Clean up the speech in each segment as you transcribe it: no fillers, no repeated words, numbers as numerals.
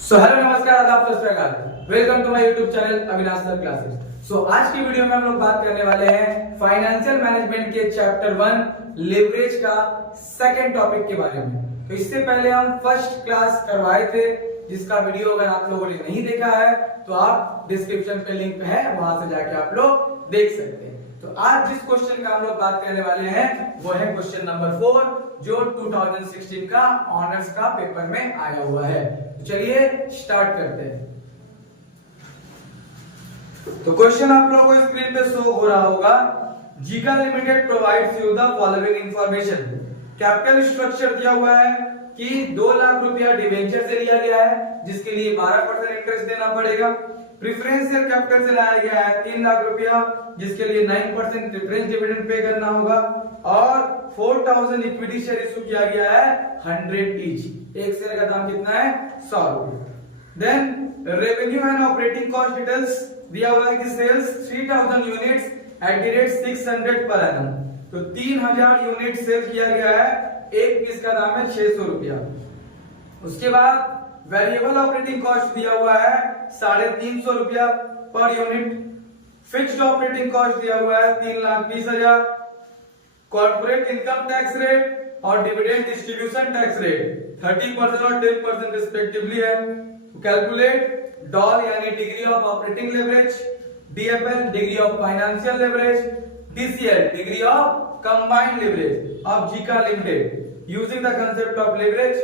Hello नमस्कार आदाब सत श्री अकाल, welcome to my YouTube channel Avinash sir classes. आज की वीडियो में हम लोग बात करने वाले हैं फाइनेंशियल मैनेजमेंट के चैप्टर 1 लिवरेज का सेकंड टॉपिक के बारे में। तो इससे पहले हम फर्स्ट क्लास करवाए थे, जिसका वीडियो अगर आप लोगों ने नहीं देखा है तो आप डिस्क्रिप्शन पे लिंक है, वहां से जाके आप लोग देख सकते हैं। तो आज जिस क्वेश्चन का हम लोग बात करने वाले हैं वो है क्वेश्चन नंबर 4, जो 2016 का ऑनर्स का पेपर में आया हुआ है। तो चलिए स्टार्ट करते हैं। तो क्वेश्चन आप लोगों को स्क्रीन पे शो हो रहा होगा। Zika limited provides you the following information. Capital structure दिया हुआ है कि 2 लाख रुपया डिवेंचर से लिया गया है, जिसके लिए 12% इंटरेस्ट देना पड़ेगा। प्रेफरेंशियल कैपिटल से लाया गया है 3 लाख रुपया, जिसके लिए 9% प्रेफरेंस डिविडेंड पे करना होगा। और 4000 इक्विटी शेयर इशू किया गया है 100 ईच। एक शेयर का दाम कितना है? 100 रुपए। Then revenue and operating cost details दिया हुआ है कि sales 3000 units at the rate 600 per annum. तो 3000 यूनिट सेल किया गया है, एक पीस का दाम है 600 रुपया। उसके बाद वेरिएबल ऑपरेटिंग कॉस्ट दिया हुआ है 350 रुपया per unit. Fixed operating cost दिया हुआ है 3,20,000। कॉर्पोरेट इनकम टैक्स रेट और डिविडेंड डिस्ट्रीब्यूशन टैक्स रेट 30% और 10% रिस्पेक्टिवली है। कैलकुलेट डॉल यानी degree of operating leverage, DFL degree of financial leverage, DCL degree of combined leverage of Zika limited using the concept of leverage.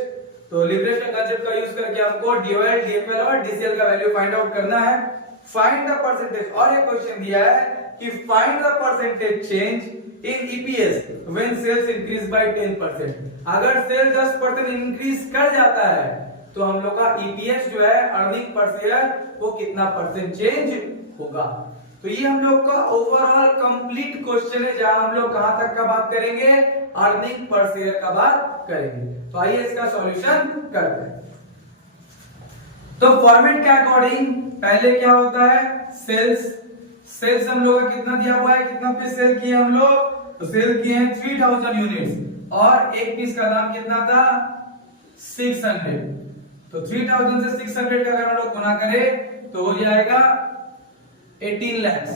तो leverage का concept का use करके हमको DOL, DFL और DCL का value find out करना है। Find the percentage, और एक क्वेश्चन दिया है कि find the percentage change in EPS when sales increase by 10%। अगर सेल 10% इंक्रीज कर जाता है तो हम लोग का ईपीएस जो है अर्निंग पर शेयर वो कितना परसेंट चेंज होगा। तो ये हम लोग का ओवरऑल कंप्लीट क्वेश्चन है, जहां हम लोग कहां तक का बात करेंगे? अर्निंग पर शेयर का बात करेंगे। तो आइए इसका सॉल्यूशन करते हैं। तो फॉर्मेट के अकॉर्डिंग पहले क्या होता है? सेल्स हम लोग का कितना दिया हुआ है, कितना पीस सेल किए हम लोग? तो सेल किए हैं 3000 यूनिट्स और एक पीस का दाम कितना था? 600। तो 3000 से 600 का अगर हम लोग गुना करें तो हो जाएगा 18 लाख।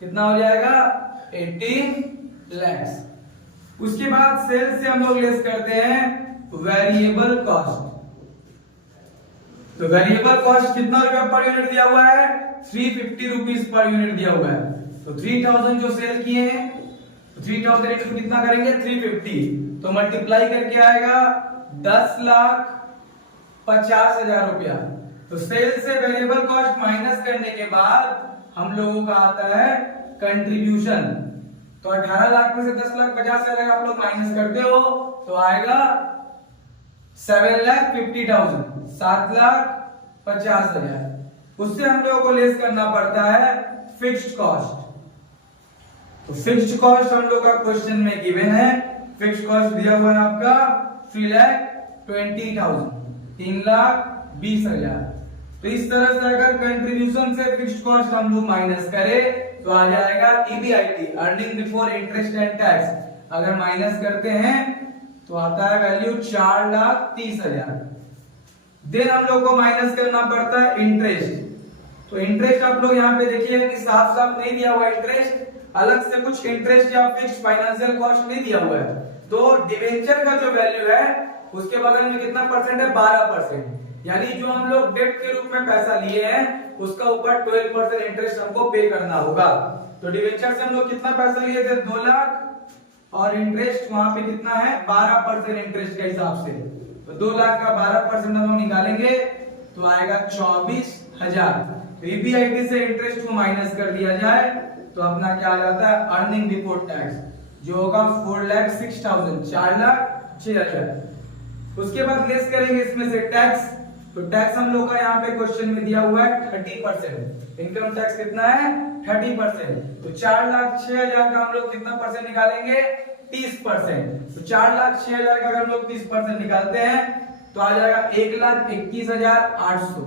कितना हो जाएगा? 18 लाख। उसके बाद सेल्स से हम लोग लेस करते हैं वेरिएबल कॉस्ट। तो वेरिएबल कॉस्ट कितना रुपया पर यूनिट दिया हुआ है? 350 रुपीस पर यूनिट दिया हुआ है। तो 3000 जो सेल किए हैं, 3000 इंटू कितना करेंगे? 350। तो मल्टीप्लाई करके आएगा 10,50,000 रुपया। तो सेल से वेरिएबल कॉस्ट माइनस करने के बाद हम लोगों का आता है कंट्रीब्यूशन। तो 18 लाख में से 10,50,000 आप लोग माइनस करते हो तो आएगा 7,50,000, 7,50,000। उससे हम लोगों को लेस करना पड़ता है फिक्स्ड कॉस्ट। तो फिक्स्ड कॉस्ट हम लोग का क्वेश्चन में गिवन है। फिक्स्ड कॉस्ट दिया हुआ है आपका 3,20,000, 3,20,000। तो इस तरह से अगर कंट्रीब्यूशन से फिक्स्ड कॉस्ट हम लोग माइनस करें तो आ जाएगा EBIT, earning before interest and tax. अगर माइनस करते हैं तो आता है वैल्यू 4,30,000। देन हम लोग को माइनस करना पड़ता है इंटरेस्ट। तो इंटरेस्ट आप लोग यहाँ पे देखिए कि साफ साफ नहीं दिया हुआ इंटरेस्ट, अलग से कुछ इंटरेस्ट या फिक्स्ड फाइनेंशियल कॉस्ट नहीं दिया हुआ है। तो डिवेंचर का जो वैल्यू है उसके बगल में कितना परसेंट है? 12%। यानी जो हम लोग डेट के रूप में पैसा लिए हैं उसका ऊपर 12% इंटरेस्ट हमको पे करना होगा। तो डिवेंचर से हम लोग कितना पैसा लिए थे? 2 लाख, और इंटरेस्ट वहां पे कितना है? 12% इंटरेस्ट के हिसाब से। तो 2 लाख का 12% हम लोग निकालेंगे तो आएगा 24,000। तो ईबीआईटी से इंटरेस्ट को माइनस कर दिया जाए तो अपना क्या आ जाता है? अर्निंग बिफोर टैक्स, जो होगा 4,06,000, 4,06,000। उसके बाद लेस करेंगे इसमें से टैक्स। तो टैक्स हम लोग का यहाँ पे क्वेश्चन में दिया हुआ है 30%। इनकम टैक्स कितना है? 30%। तो 4,06,000 का हम लोग कितना परसेंट निकालेंगे? 30%। तो 4,06,000 का अगर हम लोग 30% निकालते हैं तो आ जाएगा 1,21,800,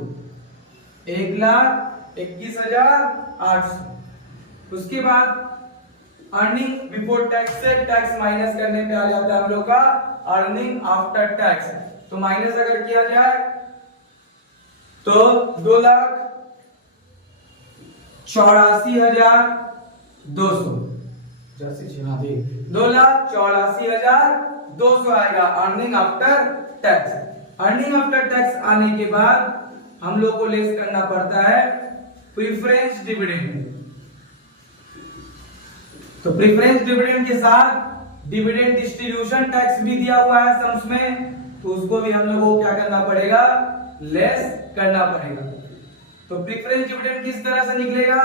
1,21,800। उसके बाद अर्निंग बिफोर टैक्स से टैक्स माइनस करने पे आ जाता है हम लोग का अर्निंग आफ्टर टैक्स। तो माइनस अगर किया जाए तो 2,84,200 2,84,200 आएगा earning after tax. Earning after tax आने के बाद हम लोग को लेस करना पड़ता है प्रेफरेंस डिविडेंड। तो प्रेफरेंस डिविडेंड के साथ डिविडेंड डिस्ट्रीब्यूशन टैक्स भी दिया हुआ है सम्स में, तो उसको भी हम लोगों को क्या करना पड़ेगा, लेस करना पड़ेगा। तो प्रेफरेंस डिविडेंड किस तरह से निकलेगा,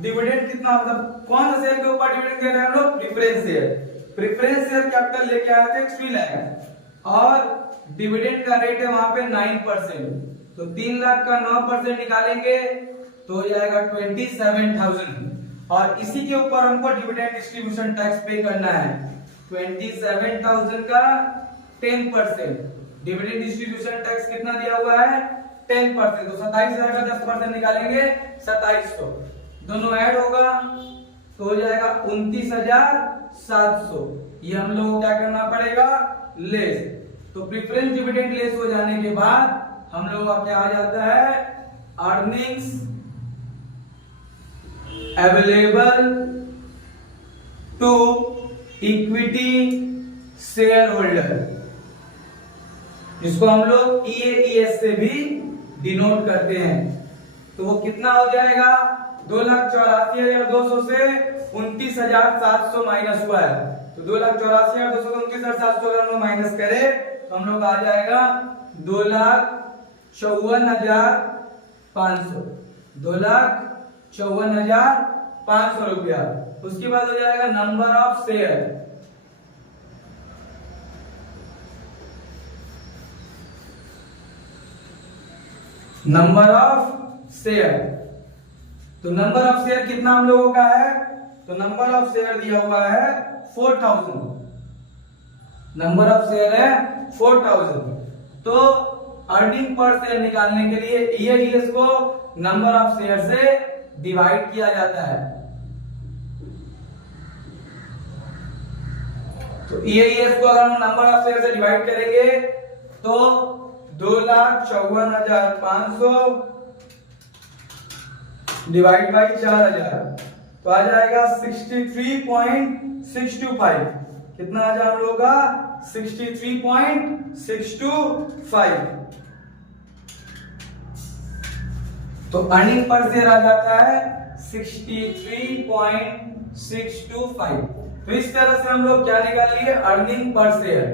डिविडेंड कितना, मतलब कौन सा शेयर के ऊपर डिविडेंड दे रहे हैं हम लोग, preference share. Preference share capital लेके आए थे 3 लाख और डिविडेंड का रेट है वहां पे 9%, तो 3 लाख का 9% निकालेंगे तो हो जाएगा 27,000 और इसी के ऊपर हमको डिविडेंड डिस्ट्रीब्यूशन टैक्स पे करना है 27,000 का 10%। डिविडेंड डिस्ट्रीब्यूशन टैक्स कितना दिया हुआ है 10%, तो 27,000 का 10% निकालेंगे 2700, दोनों ऐड होगा तो हो जाएगा 29,700। ये हम लोग को क्या करना पड़ेगा, लेस। तो प्रेफरेंस डिविडेंड लेस हो जाने के बाद हम लोग का क्या आ जाता है, earnings available to equity share holder, जिसको हम लोग EAES से भी डिनोट करते हैं। तो वो कितना हो जाएगा, 2,84,200 से 29,700 माइनस हुआ है, तो 2,84,200 से 29,700 अगर हम लोग माइनस करें तो हम लोग आ जाएगा 2,54,500, 2,54,500 रुपया। उसके बाद हो जाएगा number of share, number of share. तो नंबर ऑफ शेयर कितना हम लोगों का है, तो नंबर ऑफ शेयर दिया हुआ है 4,000, नंबर ऑफ शेयर है 4,000। तो अर्निंग पर शेयर निकालने के लिए EAES को नंबर ऑफ शेयर से डिवाइड किया जाता है। तो EAES को अगर हम नंबर ऑफ शेयर से डिवाइड करेंगे तो 2,54,500 डिवाइड बाई 4,000 तो आ जाएगा 63.625। कितना आ जाएगा हम लोग का, 63.625। तो अर्निंग पर शेयर आ जाता है 63.625। तो इस तरह से हम लोग क्या निकाल लिए, अर्निंग पर शेयर।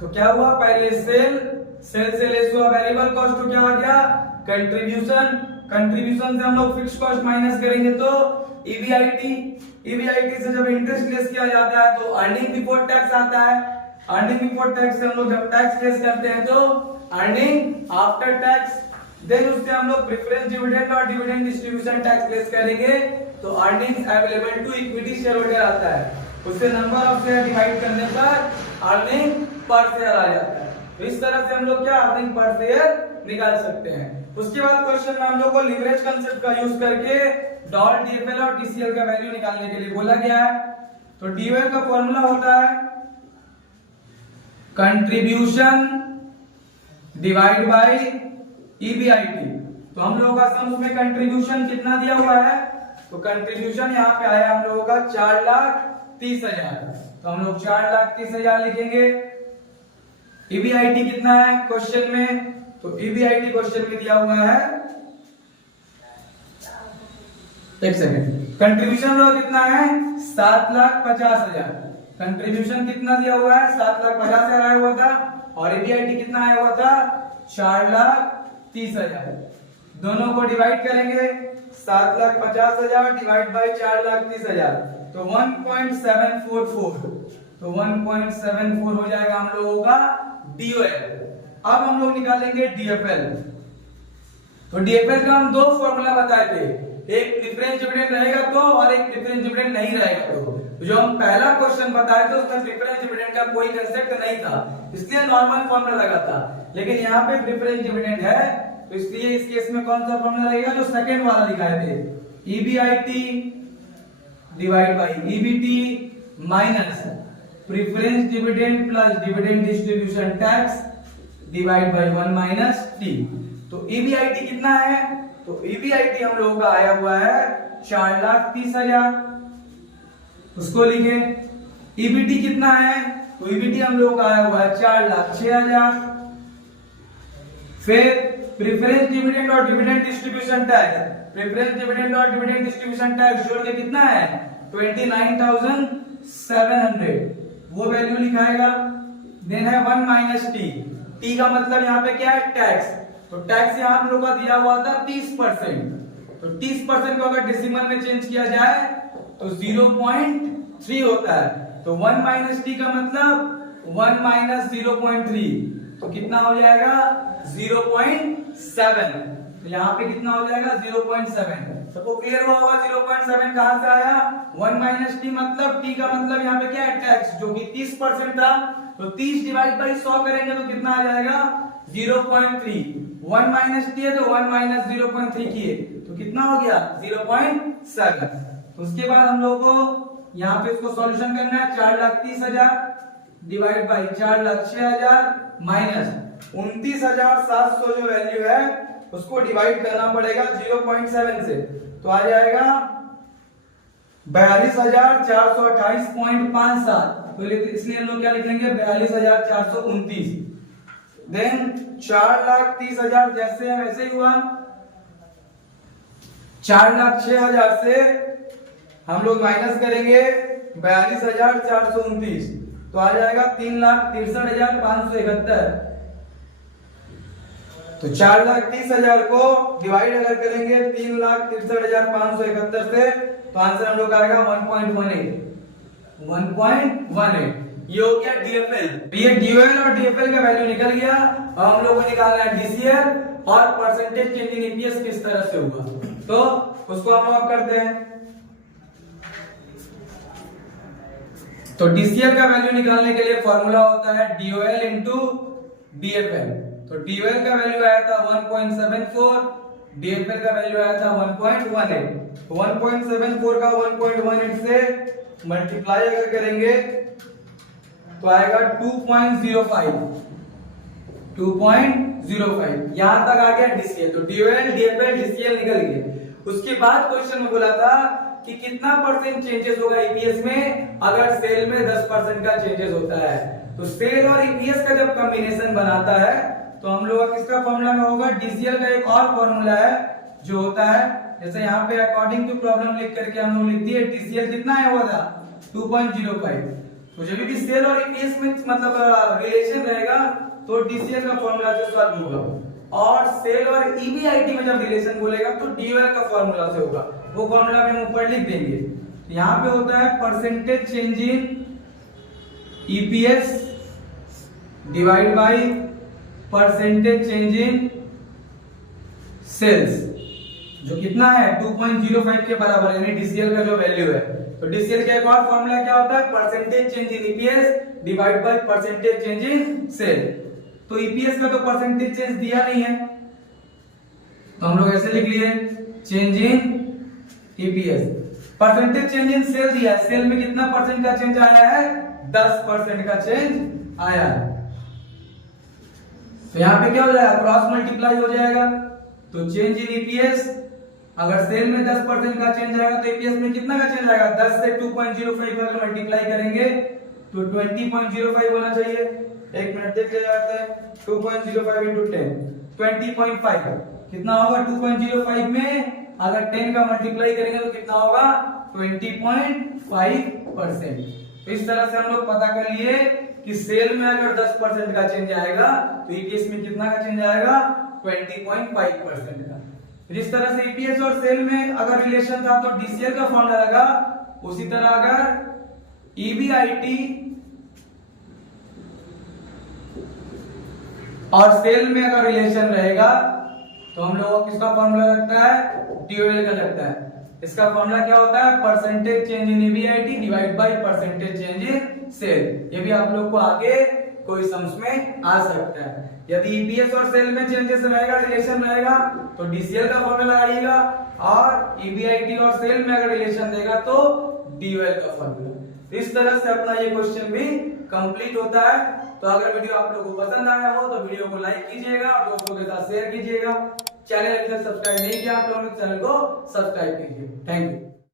तो क्या हुआ, पहले सेल से लेस हुआ वेरिएबल कॉस्ट, तो क्या आ गया कंट्रीब्यूशन, कंट्रीब्यूशन से हम लोग फिक्स कॉस्ट माइनस करेंगे तो EBIT से जब इंटरेस्ट लेस किया जाता है तो अर्निंग बिफोर टैक्स आता है। अर्निंग बिफोर टैक्स से हम लोग जब टैक्स लेस करते हैं तो अर्निंग आफ्टर टैक्स, देन उससे हम लोग प्रेफरेंस डिविडेंड और डिविडेंड डिस्ट्रीब्यूशन टैक्स लेस करेंगे तो earnings available to equity share holder आता है। उससे नंबर ऑफ शेयर डिवाइड करने पर अर्निंग पर शेयर आ जाता है। तो इस तरह से हम लोग क्या अर्निंग पर शेयर निकाल सकते हैं। उसके बाद क्वेश्चन में हम लोग को लीवरेज कंसेप्ट का यूज करके डॉट DFL और TCL का वैल्यू निकालने के लिए बोला गया है। तो DOL का फॉर्मूला होता है कंट्रीब्यूशन डिवाइड बाय EBIT। तो हम लोगों का सम्स में कंट्रीब्यूशन कितना दिया हुआ है, तो कंट्रीब्यूशन यहाँ पे आया हम लोगों का 4,30,000, तो हम लोग 4,30,000 लिखेंगे। EBIT कितना है क्वेश्चन में, तो EBIT क्वेश्चन में दिया हुआ है, एक सेकंड, कंट्रीब्यूशन लो कितना है 7,50,000, कंट्रीब्यूशन कितना दिया हुआ है 7,50,000 आया हुआ था और EBIT कितना आया हुआ था 4,30,000। दोनों को डिवाइड करेंगे 7,50,000 डिवाइड बाय 4,30,000 तो 1.744, तो 1.74 हो जाएगा हम लोगों का DOL। अब हम लोग निकालेंगे DFL। तो DFL का हम दो फॉर्मूला बताए थे, एक प्रेफरेंस डिविडेंड रहेगा तो और एक प्रेफरेंस डिविडेंड नहीं रहेगा तो। जो हम पहला क्वेश्चन बताए थे उसमें प्रेफरेंस डिविडेंड का कोई कंसेप्ट नहीं था, इसलिए नॉर्मल फॉर्मूला लगा था। लेकिन यहाँ पे प्रेफरेंस डिविडेंड है तो इसलिए इस केस में कौन सा फॉर्मूला लगेगा, जो सेकंड वाला दिखाए थे, EBIT divide by EBT minus preference dividend plus dividend distribution tax divide by 1 minus T। तो ईबीआईटी कितना है? तो ईबीआईटी हम लोगों का आया हुआ है 4,30,000, उसको लिखे। ईबीटी कितना है? तो ईबीटी हम लोगों का आया हुआ है 4,06,000। फिर प्रेफरेंस डिविडेंड और dividend distribution tax, preference dividend और डिविडेंड डिस्ट्रीब्यूशन टैक्स जोड़ के कितना है? 29,700, वो वैल्यू लिखाएगा। देन है 1 माइनस टी, टी का मतलब यहाँ पे क्या है? टैक्स। तो टैक्स यहाँ हम लोग का दिया हुआ था 30%, तो 30% को अगर डेसिमल में चेंज किया जाए तो 0.3 होता है। तो 1 माइनस टी का मतलब 1 माइनस 0.3, तो कितना हो जाएगा? 0.7। तो यहाँ पे कितना हो जाएगा? 0.7। सबको क्लियर हुआ होगा 0.7 कहां से आया? 1 माइनस टी मतलब, टी का मतलब यहाँ पे क्या है? टैक्स, जो कि 30% था। तो 30 डिवाइड बाई 100 करेंगे तो कितना आ जाएगा? 0.3। 1 माइनस टी है तो 1 माइनस 0.3 किए तो कितना हो गया? 0.7। तो उसके बाद हम लोग को यहाँ पे इसको सॉल्यूशन करना है। 4,30,000 डिवाइड बाई 4,06,000 माइनस 29,700 जो वैल्यू है उसको डिवाइड करना पड़ेगा 0.7 से, तो आ जाएगा 42,428.57। तो इसलिए हम लोग क्या लिखेंगे? 42,429। देन 4,30,000 जैसे है वैसे ही हुआ। 4,06,000 से हम लोग माइनस करेंगे 42,429, तो आ जाएगा 3,63,571। तो 4,30,000 को डिवाइड अगर करेंगे 3,63,571 से तो आंसर हम लोग आएगा 1.18। ये हो गया डीएफएल। ये डीओएल और डीएफएल का वैल्यू निकल गया। और हम लोग को निकालना है डीसीएल और परसेंटेज चेंज इन ईपीएस किस तरह से होगा, तो उसको हम लोग करते हैं। तो डीसीएल का वैल्यू निकालने के लिए फॉर्मूला होता है डीओएल इंटू डीएफएल। तो डीओएल का वैल्यू आया था 1.74, डीएफएल का वैल्यू आया था 1.18। 1.74 का 1.18 से मल्टीप्लाई अगर करेंगे तो आएगा 2.05। 2.05 यहां तक आ गया डीसीएल। तो डीओएल डीएफएल डीसीएल निकल गए। उसके बाद क्वेश्चन में बोला था कि कितना परसेंट चेंजेस होगा ईपीएस में अगर सेल में 10% का चेंजेस होता है। तो सेल और ईपीएस का जब कॉम्बिनेशन बनाता है तो हम लोग किसका फॉर्मूला में होगा? डीसीएल का एक और फॉर्मूला है जो होता है, जैसे यहाँ पे अकॉर्डिंग टू प्रॉब्लम लिख करके हम लोग लिख दिए डीसीएल कितना है हुआ था 2.05। तो जब भी सेल और ईपीएस में मतलब रिलेशन रहेगा तो डीसीएल का फॉर्मूला से सॉल्व होगा, और सेल और ईबीआईटी में जब रिलेशन बोलेगा तो डीओएल का फॉर्मूला से होगा। वो फॉर्मूला हम ऊपर लिख देंगे। यहाँ पे होता है percentage change in EPS divide by percentage change in sales, जो कितना है 2.05 के बराबर, यानी डीसीएल का जो वैल्यू है। तो डीसीएल का एक और फॉर्मूला क्या होता है? Percentage change in EPS divide by percentage change in sale. तो ईपीएस का तो परसेंटेज चेंज दिया नहीं है तो हम लोग ऐसे लिख लिए change in EPS. Percentage change in sale दिया है, सेल में कितना परसेंट का चेंज आया है? 10% का चेंज आया है। तो यहाँ पे क्या हो जाएगा? क्रॉस मल्टीप्लाई हो जाएगा। तो चेंज इन ईपीएस अगर सेल में 10% का चेंज आएगा तो ईपीएस में कितना का चेंज आएगा? 10 से 2.05 अगर मल्टीप्लाई करेंगे तो 20.05 होना चाहिए। एक मिनट देख लिया जाता है। 2.05 into 10 20.5 कितना होगा? 2.05 में अगर 10 का मल्टीप्लाई करेंगे तो कितना होगा? 20.5%। तो इस तरह से हम लोग पता कर लिए कि सेल में अगर 10% का चेंज आएगा तो ईपीएस में कितना का चेंज आएगा? 20.5% का। जिस तरह से ईपीएस और सेल में अगर रिलेशन था तो डीसीएल का फॉर्मूला लगा, उसी तरह अगर ईबीआईटी और सेल में अगर रिलेशन रहेगा तो हम लोगों को किसका फॉर्मूला लगता है? डीओएल का लगता है। इसका फॉर्मूला क्या होता है? Percentage change in EBIT divide by percentage change in sale. ये भी आप लोग को आगे कोई सम्स में आ सकता है। यदि ईपीएस और सेल में चेंजेस रहेगा, रिलेशन रहेगा तो डीसीएल का फॉर्मूला आएगा, और ईबीआईटी और सेल में अगर रिलेशन देगा तो डीओएल का फॉर्मूला। इस तरह से अपना ये क्वेश्चन भी कंप्लीट होता है। तो अगर वीडियो आप लोगों को पसंद आया हो तो वीडियो को लाइक कीजिएगा और दोस्तों के साथ शेयर कीजिएगा। चैनल अभी तक सब्सक्राइब नहीं किया आप लोगों ने, चैनल को सब्सक्राइब कीजिए। Thank you.